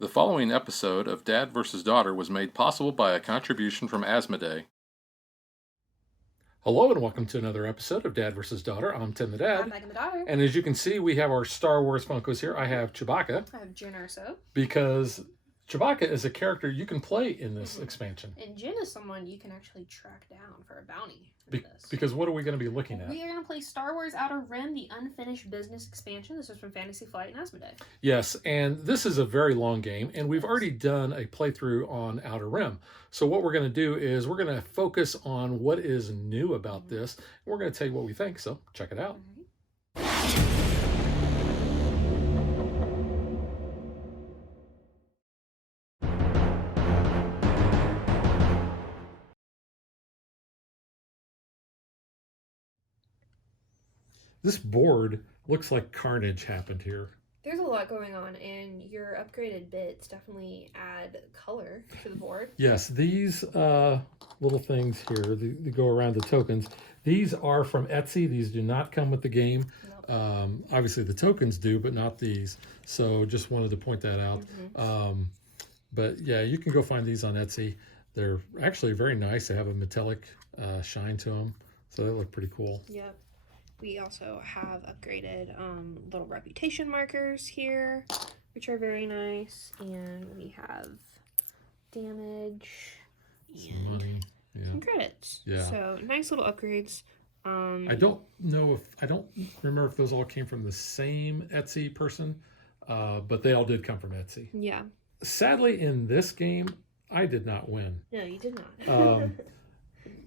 The following episode of Dad vs. Daughter was made possible by a contribution from Asmodee. Hello and welcome to another episode of Dad vs. Daughter. I'm Tim the Dad. I'm Megan the daughter. And as you can see, we have our Star Wars Funkos here. I have Chewbacca. I have Jyn Erso. Because Chewbacca is a character you can play in this expansion. And Jyn is someone you can actually track down for a bounty. Because what are we going to be looking at? We are going to play Star Wars Outer Rim, the Unfinished Business expansion. This is from Fantasy Flight and Asmodee. Yes, and this is a very long game, and we've already done a playthrough on Outer Rim. So what we're going to do is we're going to focus on what is new about this, and we're going to tell you what we think, so check it out. This board looks like carnage happened here. There's a lot going on, and your upgraded bits definitely add color to the board. Yes, these little things here, they go around the tokens. These are from Etsy. These do not come with the game. Nope. Obviously, the tokens do, but not these. So just wanted to point that out. But yeah, you can go find these on Etsy. They're actually very nice. They have a metallic shine to them. So they look pretty cool. Yep. We also have upgraded little reputation markers here, which are very nice. And we have damage and money. Yeah. some credits. Yeah. So nice little upgrades. I don't remember if those all came from the same Etsy person, but they all did come from Etsy. Yeah. Sadly, in this game, I did not win. No, you did not.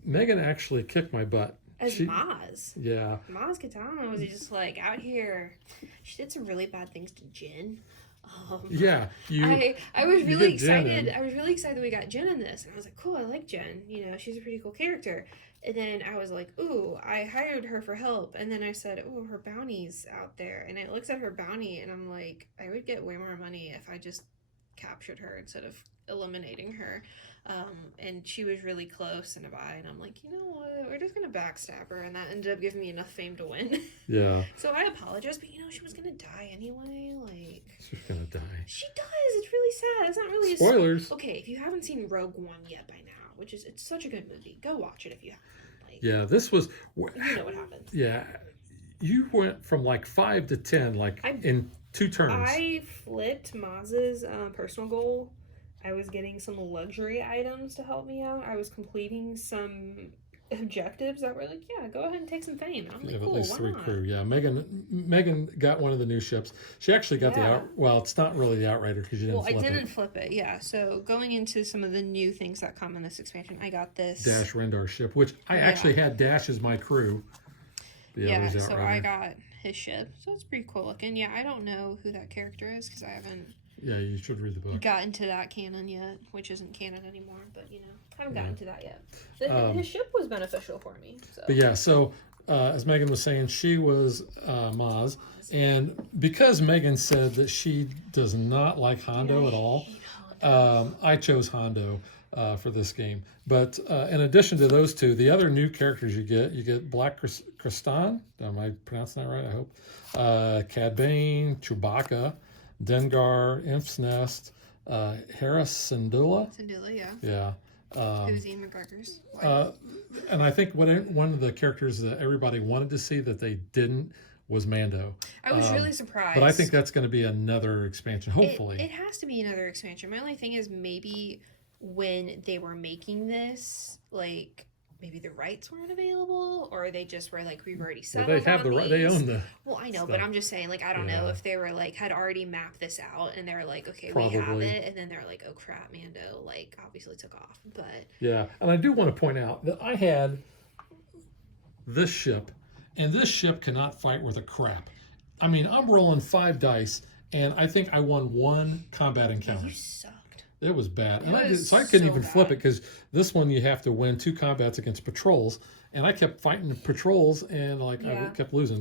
Megan actually kicked my butt. As Maz. Yeah. Maz Katana was just like out here. She did some really bad things to Jyn. Yeah. I was really excited. I was really excited that we got Jyn in this. And I was like, cool, I like Jyn. You know, she's a pretty cool character. And then I was like, ooh, I hired her for help. And then I said, ooh, her bounty's out there. And I looked at her bounty and I'm like, I would get way more money if I just captured her instead of eliminating her. And she was really close and I'm like, you know what, we're just gonna backstab her, and that ended up giving me enough fame to win. Yeah. So I apologize, but she was gonna die anyway. Like, she's gonna die. She does. It's really sad. It's not really spoilers. Okay, if you haven't seen Rogue One yet by now, it's such a good movie, go watch it if you haven't. Like, yeah, this was. You know what happens. Yeah, you went from like 5 to 10 in 2 turns. I flipped Maz's personal goal. I was getting some luxury items to help me out. I was completing some objectives that were like, yeah, go ahead and take some fame. And I'm like, cool, at least 3 not? crew. Yeah, Megan got one of the new ships. She actually got well, it's not really the Outrider because you didn't flip it. Well, I didn't flip it, yeah. So going into some of the new things that come in this expansion, I got this Dash Rendar ship, which I actually had Dash as my crew. Yeah, so I got his ship. So it's pretty cool looking. Yeah, I don't know who that character is because I haven't. Yeah, you should read the book. Got into that canon yet, which isn't canon anymore, but I haven't gotten to that yet. His ship was beneficial for me. So. But yeah, so as Megan was saying, she was Maz, and because Megan said that she does not like Hondo at all, I chose Hondo for this game. But in addition to those two, the other new characters you get Black Kristan. Am I pronouncing that right? I hope. Cad Bane, Chewbacca, Dengar, Imp's Nest, Hera Syndulla. Syndulla, yeah. Yeah. Who's Ian McGregor's wife. And I think one of the characters that everybody wanted to see that they didn't was Mando. I was really surprised. But I think that's going to be another expansion, hopefully. It has to be another expansion. My only thing is maybe when they were making this, like, maybe the rights weren't available, or they just were like, we've already settled they have on these. They own the. Well, I know, stuff. but I'm just saying, like, I don't know if they were like had already mapped this out, and they're like, okay, Probably. we have it, and then they're like, oh crap, Mando, like, obviously took off. But yeah, and I do want to point out that I had this ship, and this ship cannot fight worth a crap. I mean, I'm rolling 5 dice, and I think I won 1 combat encounter. You sucked. It was bad, and I couldn't even flip it because this one you have to win 2 combats against patrols, and I kept fighting the patrols, and I kept losing.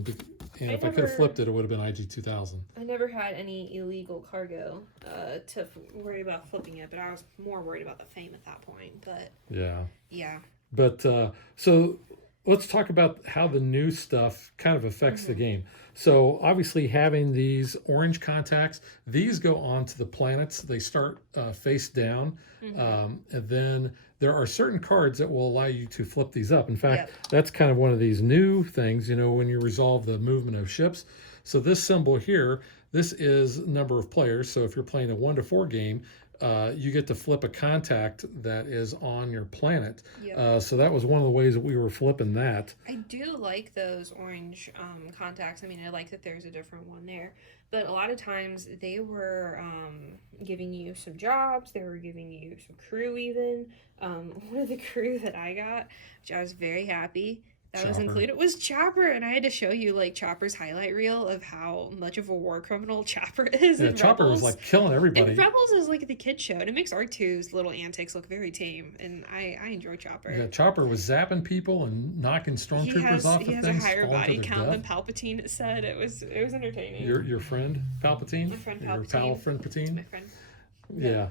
And if I could have flipped it, it would have been IG 2000. I never had any illegal cargo to worry about flipping it, but I was more worried about the fame at that point. But yeah. Yeah. But so let's talk about how the new stuff kind of affects the game. So obviously having these orange contacts, these go onto the planets. They start face down. And then there are certain cards that will allow you to flip these up. In fact, that's kind of one of these new things, when you resolve the movement of ships. So this symbol here, this is number of players. So if you're playing a 1 to 4 game, you get to flip a contact that is on your planet. So that was one of the ways that we were flipping that. I do like those orange contacts. I mean, I like that there's a different one there. But a lot of times they were giving you some jobs. They were giving you some crew even. One of the crew that I got, which I was very happy that was included, was Chopper. And I had to show you like Chopper's highlight reel of how much of a war criminal Chopper is. Yeah, Chopper Rebels. was like killing everybody. And Rebels is like the kid show, and it makes R2's little antics look very tame, and I enjoy Chopper. Yeah, Chopper was zapping people and knocking stormtroopers off of things. He has a higher body count than Palpatine. It said it was entertaining. Your friend Palpatine. My friend Palpatine. Your pal friend Patine. My friend. Yeah.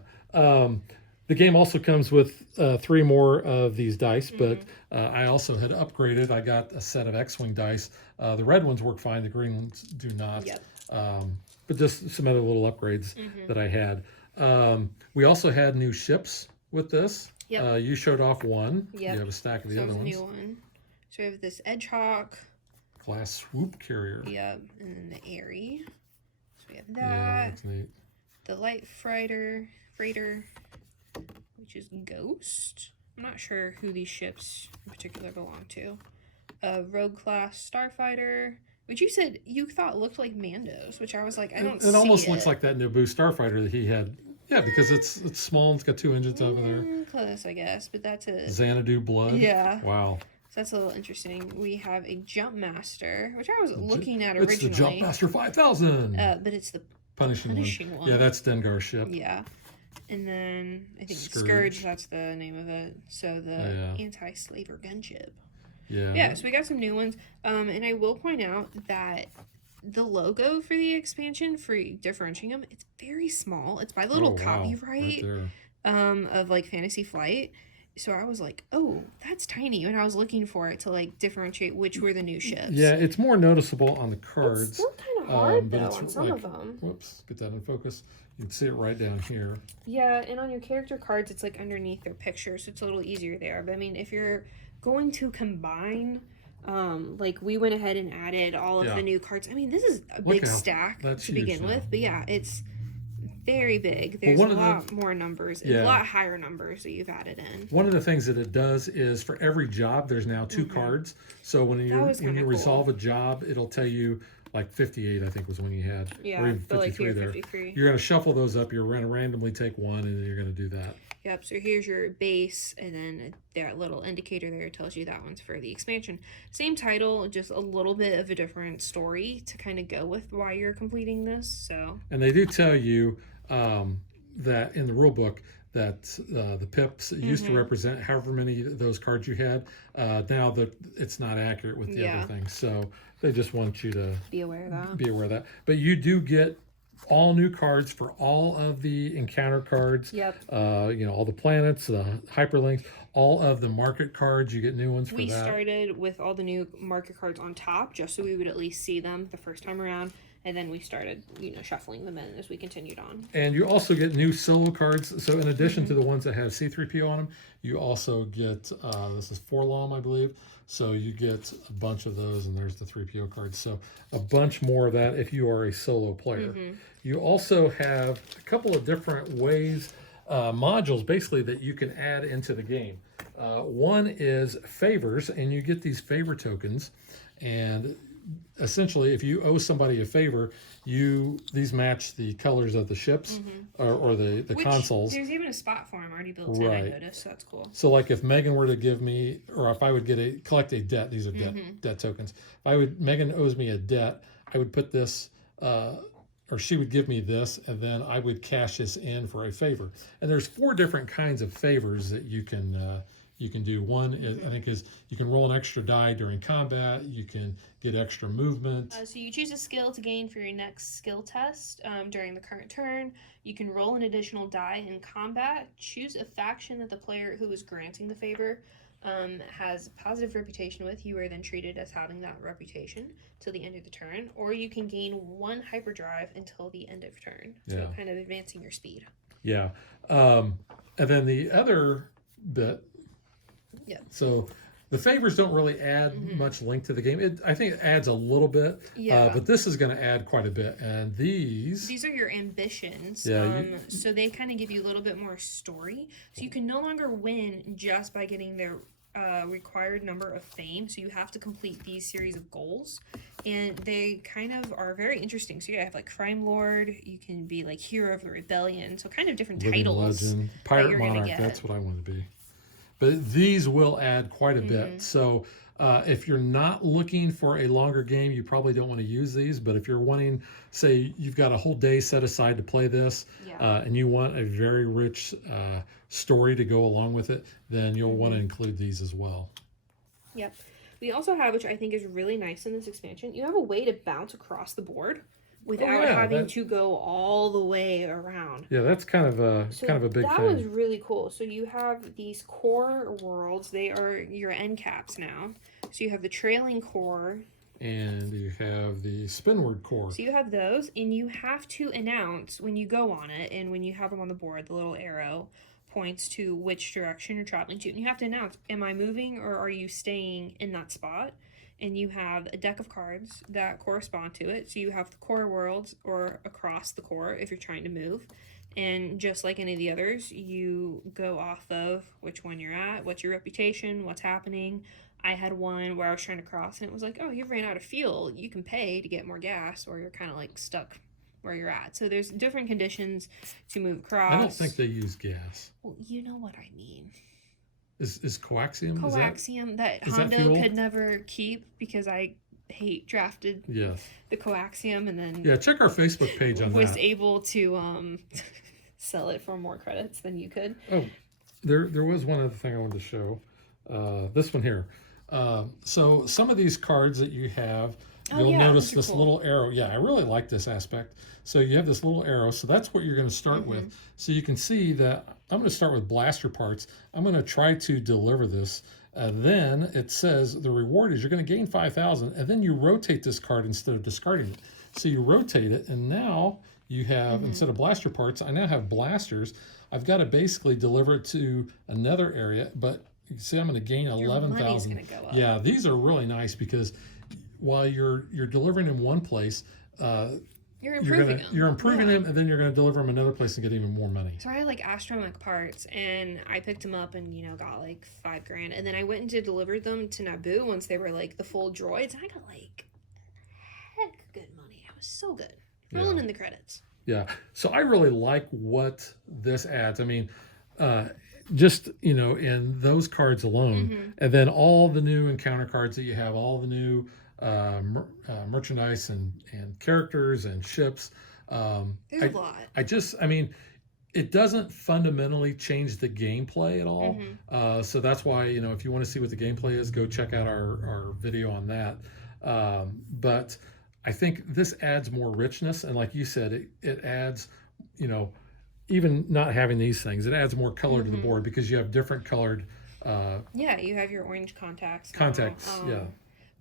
The game also comes with 3 more of these dice, but I also had upgraded. I got a set of X-Wing dice. The red ones work fine. The green ones do not. But just some other little upgrades that I had. We also had new ships with this. You showed off one. You have a stack of the other ones. New one. So we have this Edgehawk. Class swoop carrier. And then the Airy. So we have that. Yeah, that's neat. The light freighter, which is Ghost. I'm not sure who these ships in particular belong to. Rogue class starfighter, which you said you thought looked like Mando's, which I was like, I don't see it. It almost looks like that Naboo starfighter that he had. Yeah, because it's small and it's got 2 engines over there. Close, I guess, but that's a Xanadu blood. Yeah. Wow. So that's a little interesting. We have a Jumpmaster, which I was looking at originally. It's the Jumpmaster 5000. But it's the punishing one. Yeah, that's Dengar's ship. Yeah. And then I think Scourge, that's the name of it. So the anti-slaver gunship. Yeah, so we got some new ones. And I will point out that the logo for the expansion, for differentiating them, it's very small. It's by the little copyright of like Fantasy Flight. So I was like, oh, that's tiny. And I was looking for it to like differentiate which were the new ships. Yeah, it's more noticeable on the cards. It's still kind of hard though on some of them. Whoops, get that in focus. You can see it right down here. Yeah, and on your character cards, it's like underneath their picture, so it's a little easier there. But I mean, if you're going to combine, like we went ahead and added all of the new cards. I mean, this is a big stack to begin with. But yeah, it's very big. There's a lot more numbers, a lot higher numbers that you've added in. One of the things that it does is for every job, there's now 2 cards. So when you resolve a job, it'll tell you like 58, I think was when you had, or even 53 there. 53. You're going to shuffle those up. You're going to randomly take one, and then you're going to do that. Yep, so here's your base, and then that little indicator there tells you that one's for the expansion. Same title, just a little bit of a different story to kind of go with why you're completing this. So. And they do tell you that in the rule book that the pips used to represent however many of those cards you had. Now that it's not accurate with the other things, so they just want you to be aware of that. But you do get all new cards for all of the encounter cards. Yep. All the planets, the hyperlinks, all of the market cards. You get new ones for that. We started with all the new market cards on top, just so we would at least see them the first time around. And then we started, shuffling them in as we continued on. And you also get new solo cards. So in addition to the ones that have C-3PO on them, you also get, this is Forlom, I believe. So you get a bunch of those, and there's the 3PO cards. So a bunch more of that if you are a solo player. You also have a couple of different ways, modules, basically, that you can add into the game. One is favors, and you get these favor tokens. And essentially, if you owe somebody a favor, these match the colors of the ships or the consoles. There's even a spot for them already built in, I noticed, so that's cool. So like if Megan were to give me, or if I would collect a debt, these are debt tokens. Megan owes me a debt, I would put this, or she would give me this, and then I would cash this in for a favor. And there's 4 different kinds of favors that you can do. One is, I think, is you can roll an extra die during combat. You can get extra movement. So you choose a skill to gain for your next skill test during the current turn. You can roll an additional die in combat. Choose a faction that the player who is granting the favor has positive reputation with. You are then treated as having that reputation till the end of the turn, or you can gain 1 hyperdrive until the end of turn. So kind of advancing your speed. Yeah. And then the other bit. Yeah. So the favors don't really add much link to the game. I think it adds a little bit. Yeah. But this is going to add quite a bit. And these are your ambitions. Yeah. So they kind of give you a little bit more story. So you can no longer win just by getting their required number of fame. So you have to complete these series of goals. And they kind of are very interesting. So you have like Crime Lord. You can be like Hero of the Rebellion. So kind of different titles. Legend, Pirate Monarch. That's what I want to be. But these will add quite a bit. So if you're not looking for a longer game, you probably don't want to use these. But if you're wanting, say, you've got a whole day set aside to play this, and you want a very rich story to go along with it, then you'll want to include these as well. Yep. We also have, which I think is really nice in this expansion, you have a way to bounce across the board without having to go all the way around. Yeah, that's kind of a big thing. That was really cool. So you have these core worlds. They are your end caps now. So you have the trailing core. And you have the spinward core. So you have those, and you have to announce when you go on it, and when you have them on the board, the little arrow points to which direction you're traveling to. And you have to announce, am I moving or are you staying in that spot? And you have a deck of cards that correspond to it. So you have the core worlds or across the core if you're trying to move. And just like any of the others, you go off of which one you're at, what's your reputation, what's happening. I had one where I was trying to cross and it was like, oh, you ran out of fuel. You can pay to get more gas, or you're kind of like stuck where you're at. So there's different conditions to move across. I don't think they use gas. Well, you know what I mean. Is coaxium? Coaxium that Hondo could never keep because I drafted the coaxium and then check our Facebook page on was able to sell it for more credits than you could. Oh, there was one other thing I wanted to show. This one here. So some of these cards that you have, you'll notice this little arrow. Yeah, I really like this aspect. So you have this little arrow. So that's what you're going to start with. So you can see that I'm going to start with blaster parts. I'm going to try to deliver this. Then it says the reward is you're going to gain 5,000. And then you rotate this card instead of discarding it. So you rotate it. And now you have, instead of blaster parts, I now have blasters. I've got to basically deliver it to another area. But you can see I'm going to gain 11,000. Yeah, these are really nice because while you're delivering in one place, you're improving them, and then you're going to deliver them another place and get even more money. So I had like astromech parts, and I picked them up and got like $5,000, and then I went and delivered them to Naboo once they were like the full droids, and I got like heck good money. I was so good rolling in the credits. Yeah, so I really like what this adds. I mean, just in those cards alone, and then all the new encounter cards that you have, all the new merchandise and characters and ships. There's a lot. I mean, it doesn't fundamentally change the gameplay at all. So that's why, if you want to see what the gameplay is, go check out our video on that. But I think this adds more richness. And like you said, it adds, even not having these things, it adds more color to the board because you have different colored. You have your orange contacts. Yeah.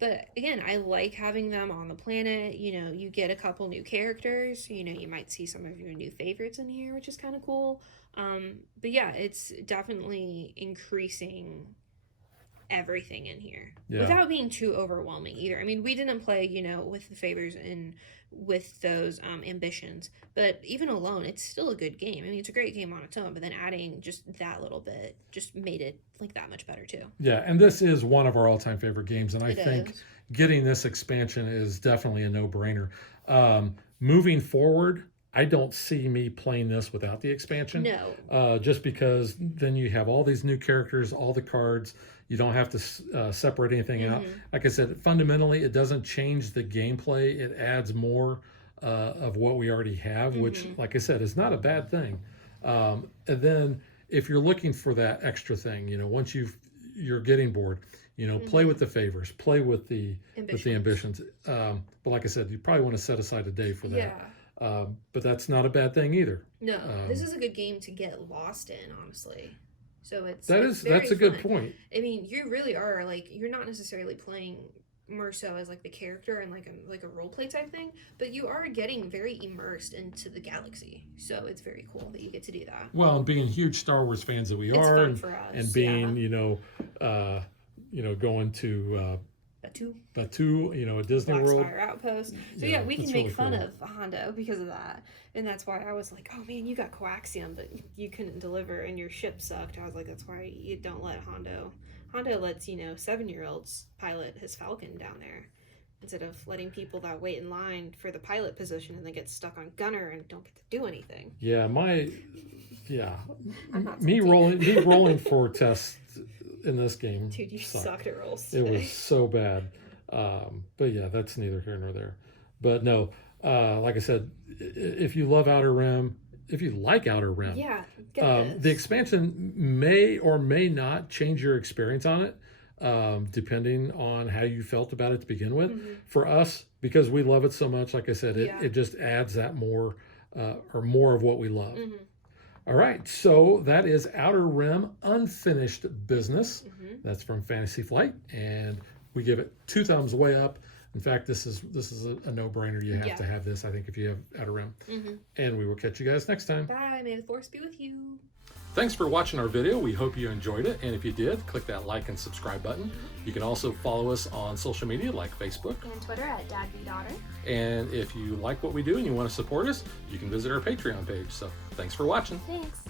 But again, I like having them on the planet. You get a couple new characters. You might see some of your new favorites in here, which is kind of cool. But yeah, it's definitely increasing everything in here without being too overwhelming either. I mean, we didn't play, with the favors and with those ambitions, but even alone, it's still a good game. I mean, it's a great game on its own, but then adding just that little bit just made it like that much better too. Yeah, and this is one of our all-time favorite games, and I think getting this expansion is definitely a no-brainer. Moving forward, I don't see me playing this without the expansion. No. Just because then you have all these new characters, all the cards. You don't have to separate anything out. Like I said, fundamentally, it doesn't change the gameplay. It adds more of what we already have, which, like I said, is not a bad thing. And then if you're looking for that extra thing, once you're getting bored, play with the favors, play with the ambitions. But like I said, you probably want to set aside a day for that. But that's not a bad thing either. No, this is a good game to get lost in, honestly. So it's that's a good point. I mean, you really are like, you're not necessarily playing Merso as like the character and like a role play type thing, but you are getting very immersed into the galaxy. So it's very cool that you get to do that. Well, and being huge Star Wars fans that we It's are, fun for us, and being going to Batu, at Disney World. Blackspire Outpost. So yeah, we can make fun of Hondo because of that. And that's why I was like, oh man, you got coaxium, but you couldn't deliver and your ship sucked. I was like, that's why you don't let Hondo lets, 7-year-olds pilot his Falcon down there instead of letting people that wait in line for the pilot position and then get stuck on gunner and don't get to do anything. Yeah, me rolling for tests in this game. Dude, you sucked at rolls today. It was so bad. But yeah, that's neither here nor there. But no, like I said, if you love Outer Rim, if you like Outer Rim, the expansion may or may not change your experience on it, depending on how you felt about it to begin with. Mm-hmm. For us, because we love it so much, like I said, it just adds that more of what we love. Mm-hmm. All right, so that is Outer Rim Unfinished Business. Mm-hmm. That's from Fantasy Flight, and we give it 2 thumbs way up. In fact, this is a no-brainer. You have to have this, I think, if you have Outer Rim. Mm-hmm. And we will catch you guys next time. Bye. May the Force be with you. Thanks for watching our video. We hope you enjoyed it. And if you did, click that like and subscribe button. You can also follow us on social media like Facebook and Twitter at DadBeDaughter. And if you like what we do and you want to support us, you can visit our Patreon page. So thanks for watching. Thanks.